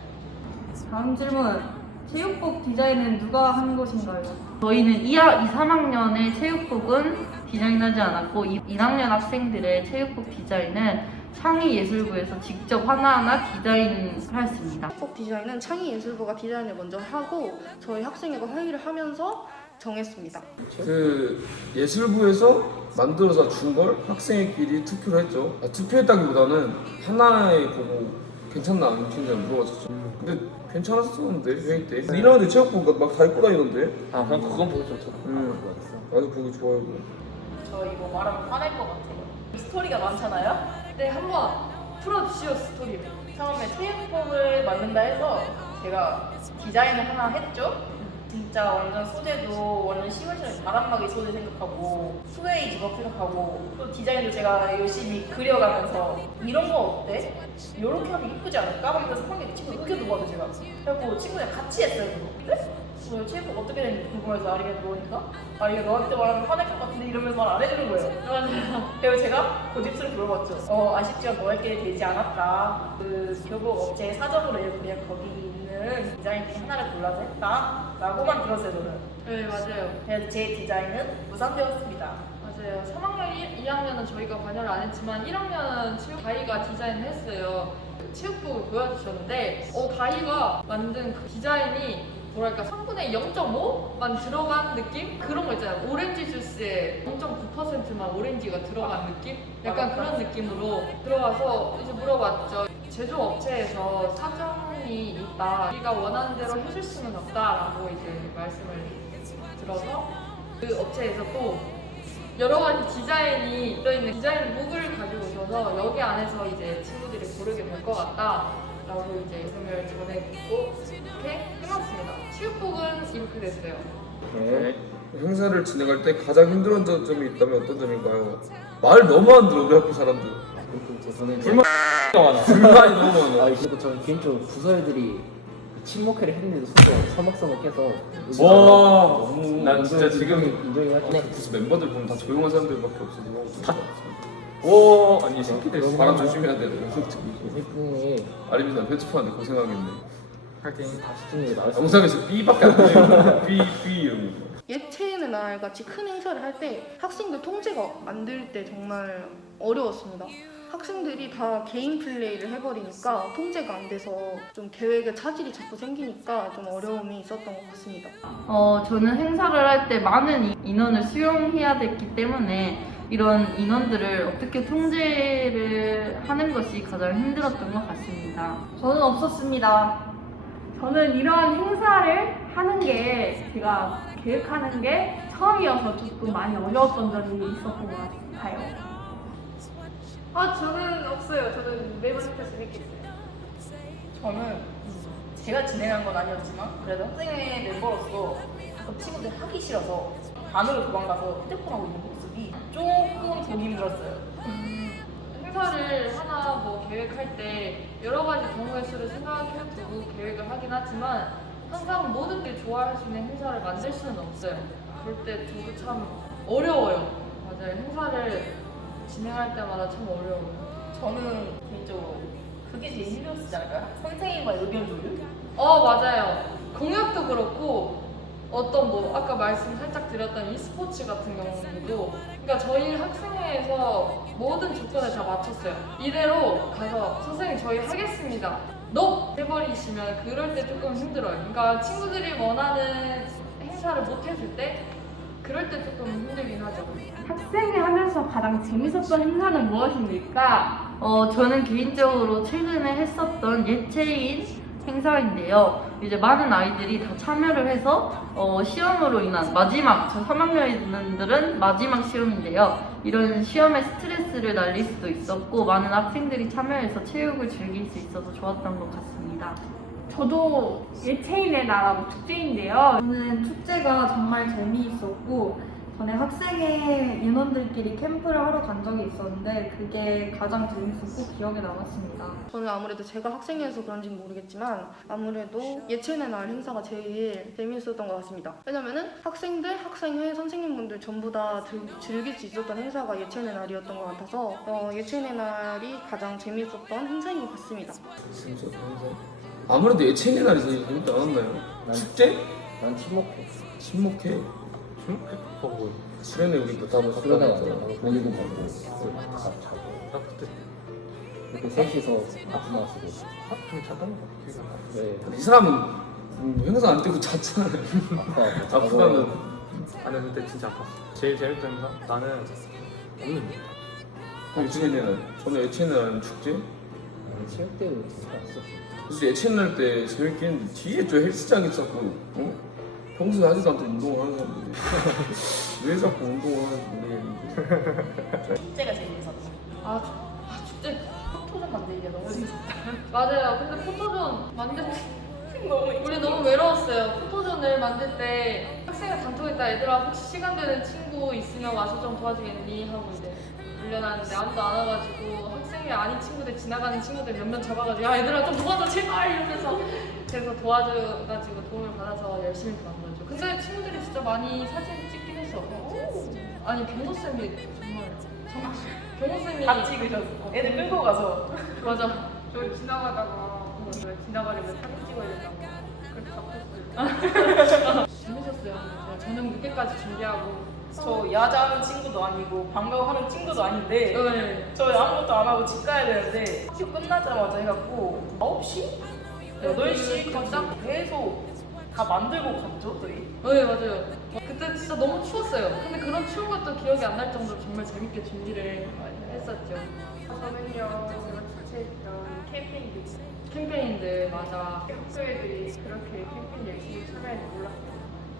다음 질문. 체육복 디자인은 누가 한 것인가요? 저희는 2, 3학년의 체육복은 디자인하지 않았고 1학년 학생들의 체육복 디자인은 창의예술부에서 직접 하나하나 디자인하였습니다. 체육복 디자인은 창의예술부가 디자인을 먼저 하고 저희 학생회가 회의를 하면서 정했습니다. 그 예술부에서 만들어서 준 걸 학생회끼리 투표를 했죠. 투표했다기보다는 하나에 보고 괜찮나 안 괜찮나 물어봤었죠. 근데 괜찮았었는데 회의 때. 1학년 때 체육복 막 다 입고 다니던데. 아 그럼 그건 보기 좋죠. 나도 보기 좋아요. 저 이거 말하면 화낼 것 같아요. 스토리가 많잖아요. 네 한번 풀어주시오 스토리를. 처음에 체육복을 만든다 해서 제가 디자인을 하나 했죠. 진짜 완전 소재도 완전 시원시원 바람막이 소재 생각하고 스웨이 집업 생각하고 또 디자인도 제가 열심히 그려가면서 이런 거 어때? 이렇게 하면 이쁘지 않을까? 하면서 상황에 친구 의견도 받아 제가. 그래갖고 친구랑 같이 했어요 그거. 근데 체육복 어떻게 되는지 궁금해서 아리가 들어오니까 아리가 너한테 말하면 화낼 것 같은데 이러면서 말 안 해주는 거예요. 맞아요. 그래서 제가 고집스럽게 물어봤죠. 아쉽지만 뭐 할 게 되지 않았다. 그 교복 업체 사정으로 그냥 거기 있는 디자인 중에 하나를 골라서 했다. 라고만 들었어요 저는. 네 맞아요. 그래서 제 디자인은 무산되었습니다. 맞아요. 3학년, 2학년은 저희가 관여를 안 했지만 1학년은 다희가 디자인을 했어요. 체육복을 보여주셨는데 다희가 만든 그 디자인이 뭐랄까 3분의 0.5만 들어간 느낌? 그런 거 있잖아요. 오렌지 주스에 0.9%만 오렌지가 들어간 느낌? 약간 그런 느낌으로 들어가서 이제 물어봤죠. 제조업체에서 사정이 있다. 우리가 원하는 대로 해줄 수는 없다라고 이제 말씀을 들어서 그 업체에서 또 여러 가지 디자인이 떠있는 디자인북을 가지고 오셔서 여기 안에서 이제 친구들이 고르게 될 것 같다라고 이제 말씀을 전해드리고 이렇게 끝났습니다. 체육복은 이렇게 됐어요. 네. 행사를 진행할 때 가장 힘들었던 점이 있다면 어떤 점인가요? 말 너무 안 들어 우리 학교 사람들. 저는 불만이 너무 많아. 그리고 저는 개인적으로 부서애들이 친목회를 했는데도 진짜 서먹서먹해서 와, 난 진짜 인정이 지금 인정이 하긴 해. 부스 멤버들 보면 다 조용한 사람들밖에 없어서 오, 아니 이 새끼들 바람 조심해야 돼. 이분이 아닙니다. 편집하는데 고생하겠네. 하긴 시청률이 나올 수 영상에서 B밖에 안 들려요. B 이런 거. 예체인의 날 같이 큰 행사를 할 때 학생들 통제가 안 될 때 정말 어려웠습니다. 학생들이 다 개인 플레이를 해버리니까 통제가 안 돼서 좀 계획에 차질이 자꾸 생기니까 좀 어려움이 있었던 것 같습니다. 저는 행사를 할 때 많은 인원을 수용해야 됐기 때문에 이런 인원들을 어떻게 통제를 하는 것이 가장 힘들었던 것 같습니다. 저는 없었습니다. 저는 이런 행사를 하는 게 제가 계획하는 게 처음이어서 조금 많이 어려웠던 점이 있었던 것 같아요. 저는 없어요. 저는 매번 학교 재밌겠어요. 저는 제가 진행한 건 아니었지만 그래도 학생회 멤버로서 가끔 친구들 하기 싫어서 반으로 도망가서 휴대폰하고 있는 모습이 조금 보기 힘들었어요. 행사를 하나 뭐 계획할 때 여러 가지 경우의 수를 생각해두고 계획을 하긴 하지만 항상 모든 게 좋아할 수 있는 행사를 만들 수는 없어요. 그럴 때 저도 참 어려워요. 맞아요. 행사를 진행할 때마다 참 어려워요. 저는 개인적으로 그게 제일 힘들었지 않을까요? 선생님과의 의견 조율? 맞아요. 공약도 그렇고 어떤 뭐 아까 말씀 살짝 드렸던 e스포츠 같은 경우도 그러니까 저희 학생회에서 모든 조건을 다 맞췄어요. 이대로 가서 선생님 저희 하겠습니다. 너 해버리시면 그럴 때 조금 힘들어요. 그러니까 친구들이 원하는 행사를 못 해줄 때 그럴 때 조금 힘들긴 하죠. 학생회 하면서 가장 재밌었던 행사는 무엇입니까? 저는 개인적으로 최근에 했었던 예체인 행사인데요. 이제 많은 아이들이 다 참여를 해서 시험으로 인한 마지막, 저 3학년들은 마지막 시험인데요. 이런 시험에 스트레스를 날릴 수도 있었고 많은 학생들이 참여해서 체육을 즐길 수 있어서 좋았던 것 같습니다. 저도 예체인의 나라고 축제인데요. 저는 축제가 정말 재미있었고 전에 학생회 인원들끼리 캠프를 하러 간 적이 있었는데 그게 가장 재밌었고 기억에 남았습니다. 저는 아무래도 제가 학생회여서 그런지는 모르겠지만 아무래도 예체인의 날 행사가 제일 재미있었던 것 같습니다. 왜냐면은 학생들, 학생회, 선생님분들 전부 다 즐길 수 있었던 행사가 예체인의 날이었던 것 같아서 예체인의 날이 가장 재미있었던 행사인 것 같습니다. 진짜 행사. 아무래도 예체인의 날이 제일 재밌지 않았나요? 축제? 난 친목회. 친목회? 그거 뭐야? 수련회 우리 그다 한번 갔다 수련회 왔잖아. 가서 공유금 받고 밥 자고 나 그때 이렇게 셋이서 아프마 쓰고. 좀 잤던 거 같아. 기억이 안 나. 네. 이 사람은 행사 안 뛰고 잤잖아요. 아프다는. 아니 근데 진짜 아팠어. 제일 재밌던 행사? 나는 없는 예체인의 날. 저는 예체인의 날 축제? 체육대회도 재밌었어. 그래서 예체인 날 때 재밌게 했는데 뒤에 저 헬스장 있었고 평소에 하지도 않던 운동을 하는 사람들이 왜 자꾸 운동을 하는지 모르겠는데 축제가 제일 재밌었어. 축제 포토존 만들기가 너무 재밌었다. 맞아요. 근데 포토존 만들 우리 너무 외로웠어요. 포토존을 만들 때 학생회 단톡에다 얘들아 혹시 시간 되는 친구 있으면 와서 좀 도와주겠니? 하고 이제 올려놨는데 아무도 안 와가지고 학생회 아닌 친구들 지나가는 친구들 몇 명 잡아가지고 야 얘들아 좀 도와줘 제발 이러면서 그래서 도와줘가지고 도움을 받아서 열심히 만들었죠. 근데 친구들이 진짜 많이 사진 찍긴 했어. 아니 변호쌤이 정말 변호쌤이 다 찍으셨어. 애들 끌고 가서. 맞아. 저 지나가다가 지나가려면 사진 찍어야 된다고 그래서 잡혔어요. 재밌었어요. 저녁 늦게까지 준비하고 저 야자하는 친구도 아니고 방과후하는 친구도 아닌데 네. 저 아무것도 안 하고 집 가야 되는데 학교 끝나자마자 해갖고 9시? 8시 깜짝? 계속 다 만들고 갔죠 저희. 네 맞아요. 그때 진짜 너무 추웠어요. 근데 그런 추운 것도 기억이 안 날 정도로 정말 재밌게 준비를 했었죠. 저는요, 제가 주최했던 캠페인들 맞아. 학교 애들이 그렇게 캠페인 열심히 참여하는지 몰랐어요.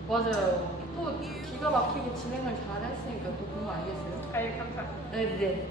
맞아요. 또 기가 막히게 진행을 잘 했으니까 또 그런 거 아니겠어요? 아예 감사합니다. 네.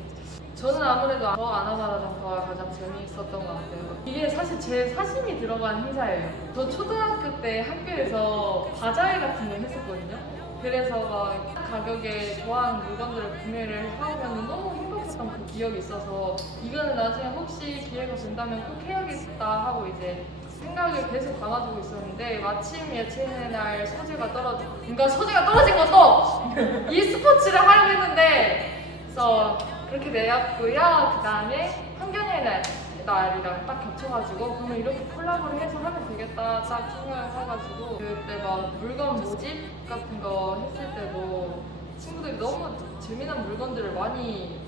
저는 아무래도 저 아나바나장터가 가장 재미있었던 것 같아요. 이게 사실 제 사심이 들어간 행사예요. 저 초등학교 때 학교에서 바자회 같은 거 했었거든요. 그래서 막 가격에 좋아하는 물건들을 구매를 하면 너무 행복했던 그 기억이 있어서 이거는 나중에 혹시 기회가 된다면 꼭 해야겠다 하고 이제 생각을 계속 담아두고 있었는데 마침 예체능 날 소재가 떨어진 것도 이 스포츠를 하려고 했는데 그래서 그렇게 되었고요. 그 다음에 환경의 날이랑 딱 겹쳐가지고 그러면 이렇게 콜라보를 해서 하면 되겠다 딱 생각을 해가지고 그때 막 물건 모집 같은 거 했을 때도 친구들이 너무 재미난 물건들을 많이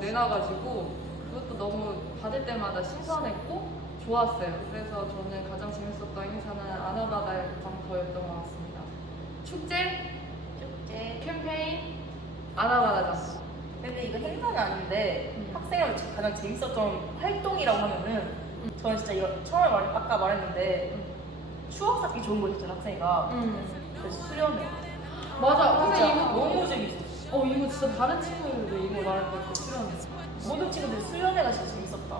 내놔가지고 그것도 너무 받을 때마다 신선했고 좋았어요. 그래서 저는 가장 재밌었던 행사는 아나바다의 광터였던 것 같습니다. 축제, 캠페인, 아나바다장. 근데 이거 행사는 아닌데 학생회가 가장 재밌었던 활동이라고 하면은 저는 진짜 이거 처음에 아까 말했는데 추억 쌓기 좋은 거 있잖아 학생회가. 그래서 수련회. 맞아. 근데 진짜 이거 너무 재밌었어. 이거 진짜 다른 친구들도 이거 말할 때 수련회. 모든 친구들 수련회가 진짜 재밌었다.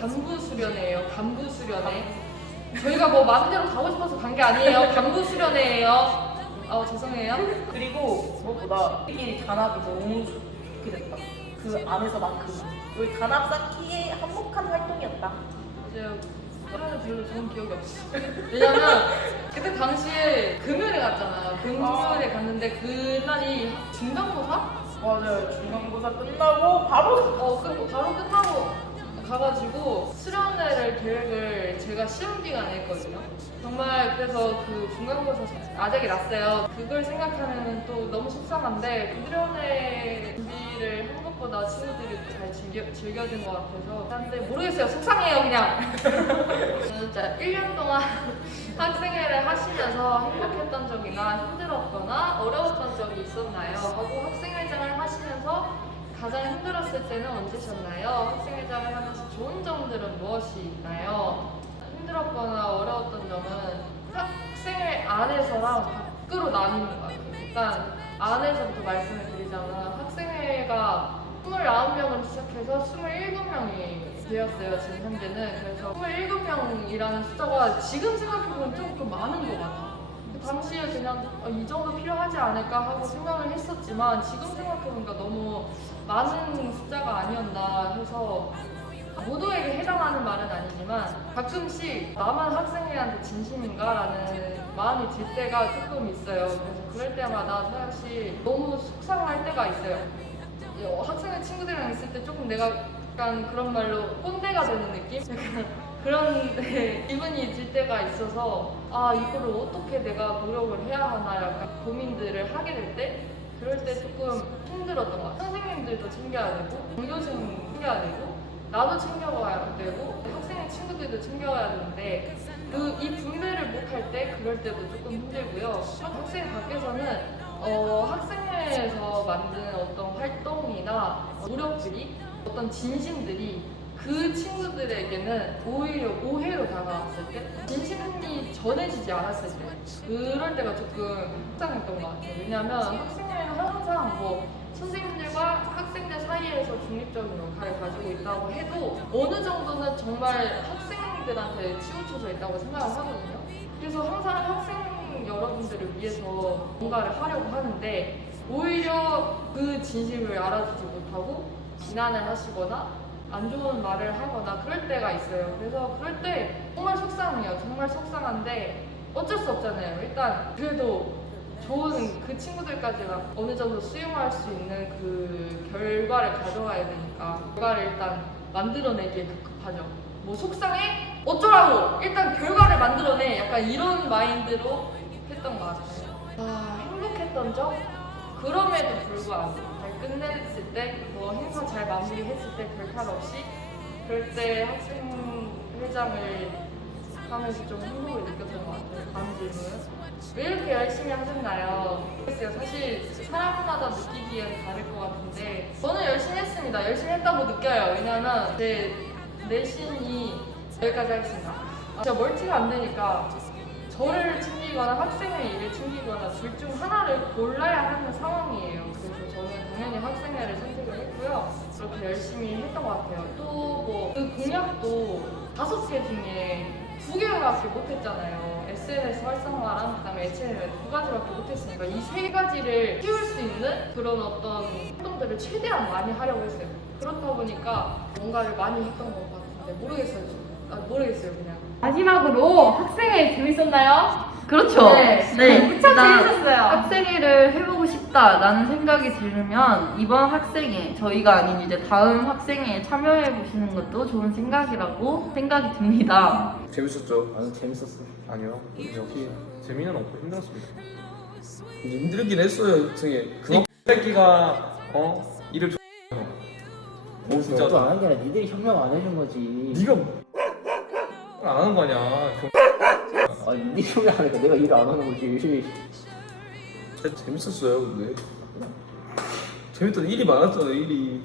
간부 수련회예요. 간부 수련회. 저희가 뭐 마음대로 가고 싶어서 간 게 아니에요. 간부 수련회예요. 죄송해요. 그리고 무엇보다 우리끼리 단합이 너무 좋게 됐다. 그 안에서만큼 우리 단합 쌓기에 한몫한 활동이었다. 맞아요. 수련회 별로 좋은 기억이 없어. 왜냐면 그때 당시에 금요일에 갔잖아. 금요일에 갔는데 그날이 중간고사? 맞아요. 중간고사 끝나고 바로 바로 끝나고 가가지고 수련회를 계획을 제가 시험 기간에 했거든요. 정말 그래서 그 중간고사 아작이 났어요. 그걸 생각하면 또 너무 속상한데 그 수련회 준비를 한 것보다 친구들이 잘 즐겨준 것 같아서 근데 모르겠어요. 속상해요 그냥. 진짜 1년 동안 학생회를 하시면서 행복했던 적이나 힘들었거나 어려웠던 적이 있었나요? 하고 학생회장을 하시면서 가장 힘들었을 때는 언제셨나요? 학생회장을 하면서 좋은 점들은 무엇이 있나요? 힘들었거나 어려웠던 점은 학생회 안에서랑 밖으로 나뉘는 것 같아요. 일단 안에서부터 말씀을 드리자면 학생회가 29명으로 시작해서 27명이 되었어요. 지금 현재는. 그래서 27명이라는 숫자가 지금 생각해보면 조금 많은 것 같아요. 그 당시에 그냥 이 정도 필요하지 않을까 하고 생각을 했었지만 지금 생각해보니까 너무 많은 숫자가 아니었나 해서 모두에게 해당하는 말은 아니지만 가끔씩 나만 학생회한테 진심인가 라는 마음이 들 때가 조금 있어요. 그래서 그럴 때마다 사실 너무 속상할 때가 있어요. 학생회 친구들이랑 있을 때 조금 내가 약간 그런 말로 꼰대가 되는 느낌? 약간 그런 기분이 들 때가 있어서 이거를 어떻게 내가 노력을 해야 하나 약간 고민들을 하게 될 때 그럴 때 조금 힘들었던 것 같아요. 선생님들도 챙겨야 되고 동교생 챙겨야 되고 나도 챙겨가야 되고 학생의 친구들도 챙겨야 되는데 이 분배를 못할 때 그럴 때도 조금 힘들고요. 학생 밖에서는 학생회에서 만든 어떤 활동이나 노력들이 어떤 진심들이 그 친구들에게는 오히려 오해로 다가왔을 때 진심이 전해지지 않았을 때 그럴 때가 조금 속상했던 것 같아요. 왜냐하면 학생회는 항상 선생님들과 학생들 사이에서 중립적인 역할을 가지고 있다고 해도 어느 정도는 정말 학생들한테 치우쳐져 있다고 생각을 하거든요. 그래서 항상 학생 여러분들을 위해서 뭔가를 하려고 하는데 오히려 그 진심을 알아주지 못하고 비난을 하시거나 안 좋은 말을 하거나 그럴 때가 있어요. 그래서 그럴 때 정말 속상해요. 정말 속상한데 어쩔 수 없잖아요. 일단 그래도 좋은 그 친구들까지는 어느 정도 수용할 수 있는 그 결과를 가져가야 되니까 결과를 일단 만들어내기에 급급하죠. 속상해? 어쩌라고! 일단 결과를 만들어내! 약간 이런 마인드로 했던 것 같아요. 행복했던 점? 그럼에도 불구하고 잘 끝냈을 때 행사 잘 마무리했을 때 별탈 없이 그럴 때 학생회장을 하면서 좀 행복을 느꼈던 것 같아요. 다음 질문. 왜 이렇게 열심히 하셨나요? 글쎄요, 사실 사람마다 느끼기엔 다를 것 같은데 저는 열심히 했습니다. 열심히 했다고 느껴요. 왜냐면 제 내신이 여기까지 하겠습니다. 제가 멀티가 안 되니까 저를 챙기거나 학생의 일을 챙기거나 둘 중 하나를 골라야 하는 상황이에요. 그래서 저는 당연히 학생회를 선택을 했고요. 그렇게 열심히 했던 것 같아요. 또 그 공약도 5개 중에 2개밖에 못했잖아요. SNS 활성화랑 그다음에 HM을 2가지밖에 못했으니까 이 3가지를 키울 수 있는 그런 어떤 활동들을 최대한 많이 하려고 했어요. 그렇다 보니까 뭔가를 많이 했던 것 같은데 모르겠어요. 모르겠어요 그냥. 마지막으로 학생회 재밌었나요? 그렇죠. 네. 무척 일단 재밌었어요. 학생회를 해보고 싶다라는 생각이 들면 이번 학생회, 저희가 아닌 이제 다음 학생회에 참여해 보시는 것도 좋은 생각이라고 생각이 듭니다. 재밌었죠. 나는 재밌었어. 아니요. 역시 재미는 없고 힘들었습니다. 이제 힘들긴 했어요 학생회. 이 새끼가 일을 진짜. 너도 안 한 게 아니라 니들이 협력 안 해준 거지. 네가 안 하는 거 아니야. 아니 니들이 협력 안 하니까 내가 일을 안 하는 거지. 진짜 재밌었어요 근데. 재밌던 일이 많았잖아요 일이.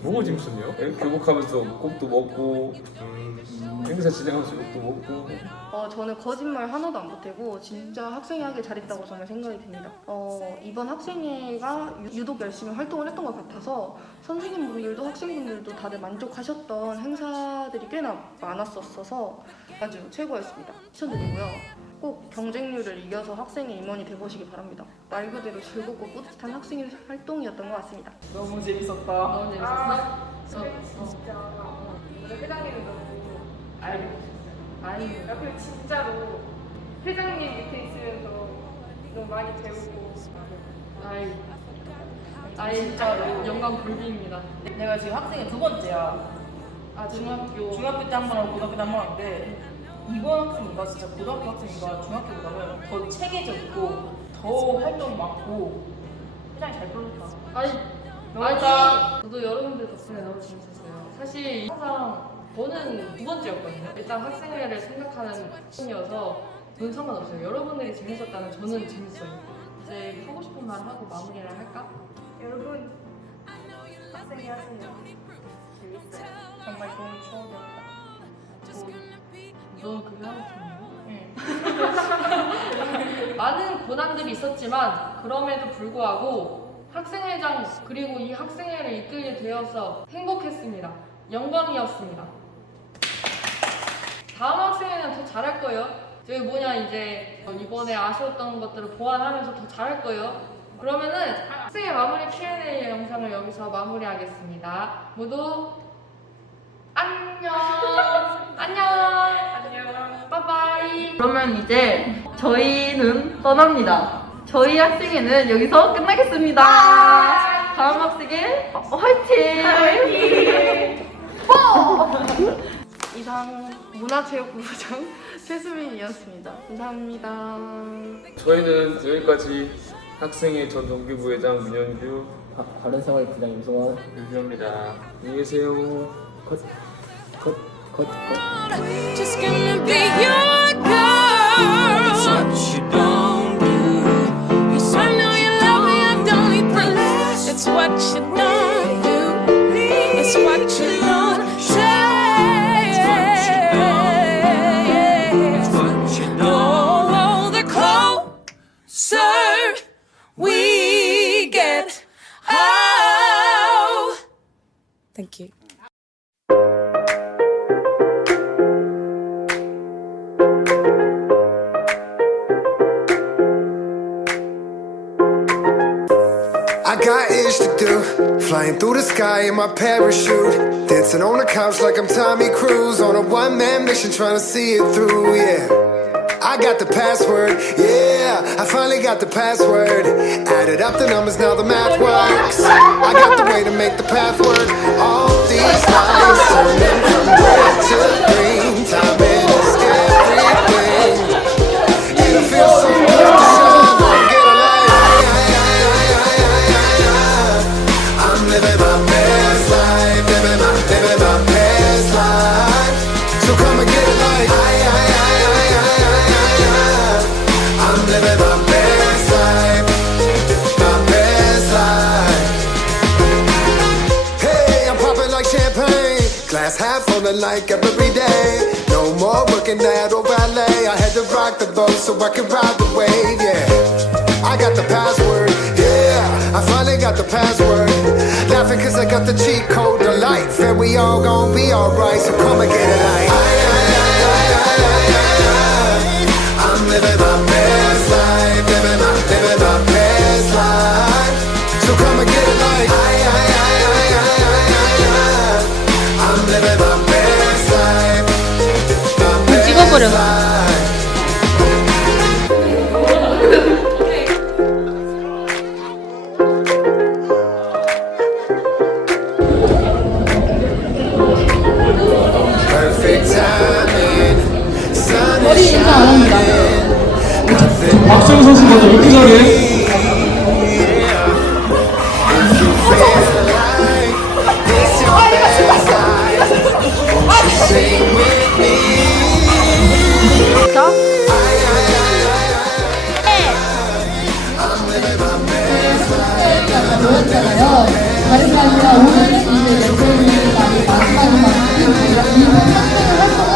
뭐가 재밌었네요? 교복하면서 꼭도 먹고 행사 진행하면서 꼭도 먹고. 저는 거짓말 하나도 안 보태고 진짜 학생회 하길 잘했다고 저는 생각이 듭니다. 이번 학생회가 유독 열심히 활동을 했던 것 같아서 선생님분들도 학생분들도 다들 만족하셨던 행사들이 꽤나 많았었어서 아주 최고였습니다. 추천드리고요. 꼭 경쟁률을 이겨서 학생회 임원이 돼보시기 바랍니다. 말 그대로 즐겁고 뿌듯한 학생회 활동이었던 것 같습니다. 너무 재밌었어? 진짜 오늘 회장님이 너무 알고 싶었어요. 아니, 그리고 진짜로 회장님 밑에 있으면서 너무 많이 배우고. 진짜로 영광 불기입니다. 내가 지금 학생이 2번째야. 중학교 때 한 번 하고 고등학교 때 한 번 하는데 이번 학생인가 진짜 고등학교 학생인가 중학교보다는 더 체계적이고 더 활동이 많고 회장이 잘 불렀다. 저도 여러분들 덕분에 너무 재밌었어요. 사실 항상 저는 2번째였거든요. 일단 학생회를 생각하는 분이어서 저는 상관없어요. 여러분들이 재밌었다면 저는 재밌어요. 이제 하고 싶은 말 하고 마무리를 할까? 여러분, 학생회 하세요. 재밌어요. 정말 좋은 추억이었다. 너 그거 하고 싶니? 많은 고난들이 있었지만 그럼에도 불구하고 학생회장 그리고 이 학생회를 이끌게 되어서 행복했습니다. 영광이었습니다. 다음 학생회는 더 잘할 거예요. 저희 이제 이번에 아쉬웠던 것들을 보완하면서 더 잘할 거예요. 그러면은 학생회 마무리 Q&A 영상을 여기서 마무리하겠습니다. 모두 안녕. 빠빠이. 그러면 이제 저희는 떠납니다. 저희 학생회는 여기서 끝나겠습니다. 다음 학생회 화이팅! 이상 문화체육부부장 최수민이었습니다. 감사합니다. 저희는 여기까지 학생회 전 동기부회장 민현규. 바른생활 부장 임성원. 유주입니다. 안녕히 계세요. 컷. Just gonna be your girl. It's what you don't do. Yes, I know you love me, I don't need proof. It's what you don't do. It's what you don't say. It's what you don't. Oh, the closer we get. Oh. Thank you. I got ish to do, flying through the sky in my parachute, dancing on the couch like I'm Tommy Cruise, on a one-man mission trying to see it through, yeah. I got the password, yeah, I finally got the password. Added up the numbers, now the math works. I got the way to make the path work. All these lines turning from red to green, timing is everything. It feels so good to shine on, get a light. I'm living my best life, living my best life. So come and get a light. I'm living my best life, my best life. Hey, I'm popping like champagne, glass half full of like every day. No more working at old ballet. I had to rock the boat so I could ride the wave, yeah. I got the password, yeah, I finally got the password. Laughing cause I got the cheat code to life, and we all gon' be alright, so come and get it like. I'm living my best life, living my best life. So come and get it like. I'm living my best life, 왜 이렇게 잘해? 보였잖아요. 다른 게 아니라 오늘은 이제 멘토링이 많이 마지막인 만큼 이 멘토링 활동은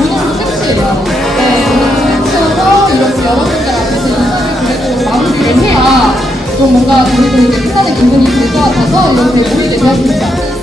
오늘도 끝이에요. 네, 오늘 끝이어서 이렇게 여러분들 앞에서 인사를 그래도 마무리를 해야 좀 뭔가 그래도 이제 끝나는 기분이 들 것 같아서 이렇게 모이게 되었습니다.